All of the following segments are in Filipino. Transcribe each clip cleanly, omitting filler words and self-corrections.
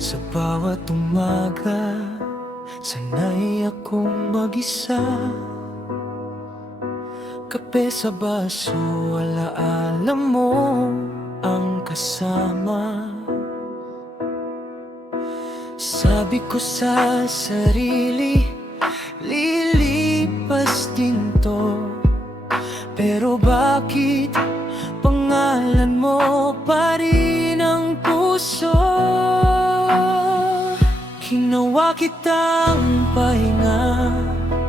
Sa bawat umaga, sanay akong mag-isa. Kape sa baso, alaala mo ang kasama. Sabi ko sa sarili, lilipas din to. Pero bakit pangalan mo pa rin ang puso? Ginawa kitang pahinga,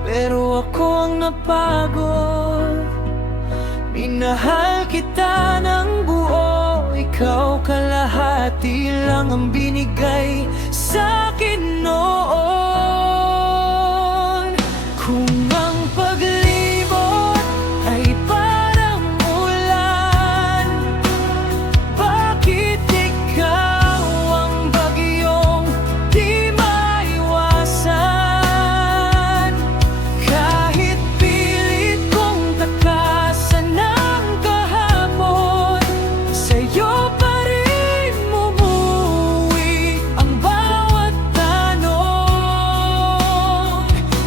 pero ako ang napagod. Minahal kita ng buo, ikaw kalahati lang ang binigay sa'kin noon. Kung ang paglimot ay parang ulan, bakit ikaw ang bagyong di maiwasan? Kahit pilit kong takasan ng kahapon, sa'yo pa rin mumuwi ang bawat tanong.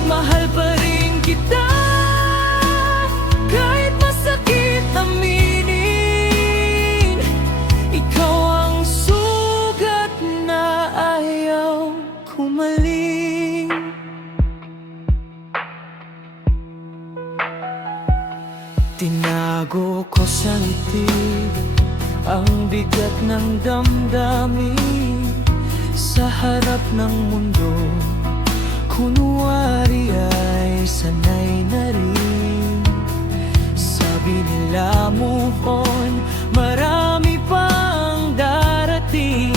Mahal pa rin kita, kahit masakit aminin. Ikaw ang sugat na ayaw kumaling. Tinago ko sa litig ang bigat ng damdamin sa harap ng mundo. Kunwari ay sanay na rin. Sabi nila move on, marami pang darating.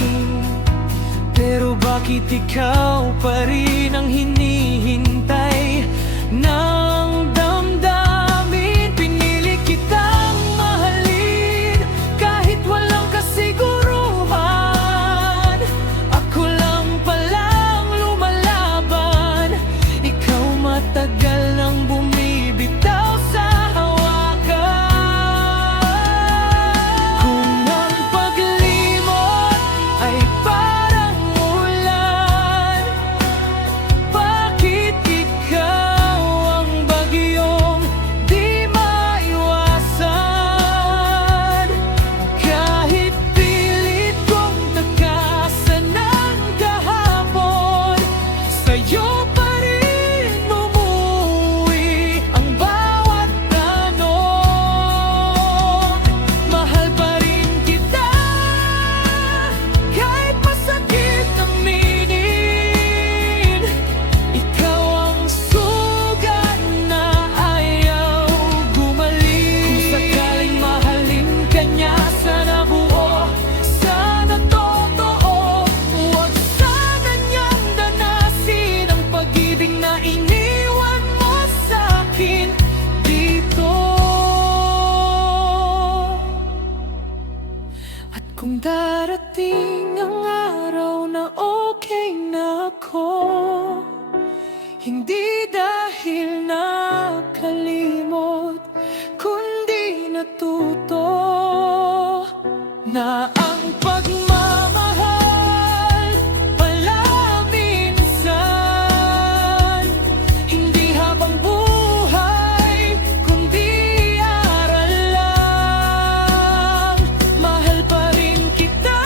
Pero bakit ikaw pa rin ang hinihintay ng damdamin? Pinili kitang mahalin kahit walang kasiguruhan. Ako lang palang lumalaban, ikaw matagal nang bumibitaw sa hawakan. Kung ang paglimot ay parang ulan, bakit ikaw ang bagyong di maiwasan? Kahit pilit kong takasan ng kahapon, sa'yo pa rin mumuwi ang bawat tanong. Mahal pa rin kita, kahit masakit aminin. Ikaw ang sugat na ayaw gumaling. Kung sakaling mahalin ka niya, sana buo, sana totoo. Huwag sana niyang danasin ang pag-ibig na iniwan mo sa'kin dito. At kung darating ang araw na okay na ako, hindi dahil nakalimot, kundi natuto na ang pagmamahal pala minsan hindi habang buhay, kundi aral lang. Mahal pa rin kita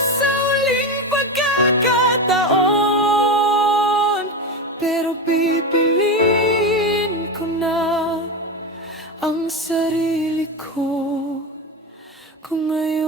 sa huling pagkakataon, pero pipiliin ko na ang sarili ko kung ngayon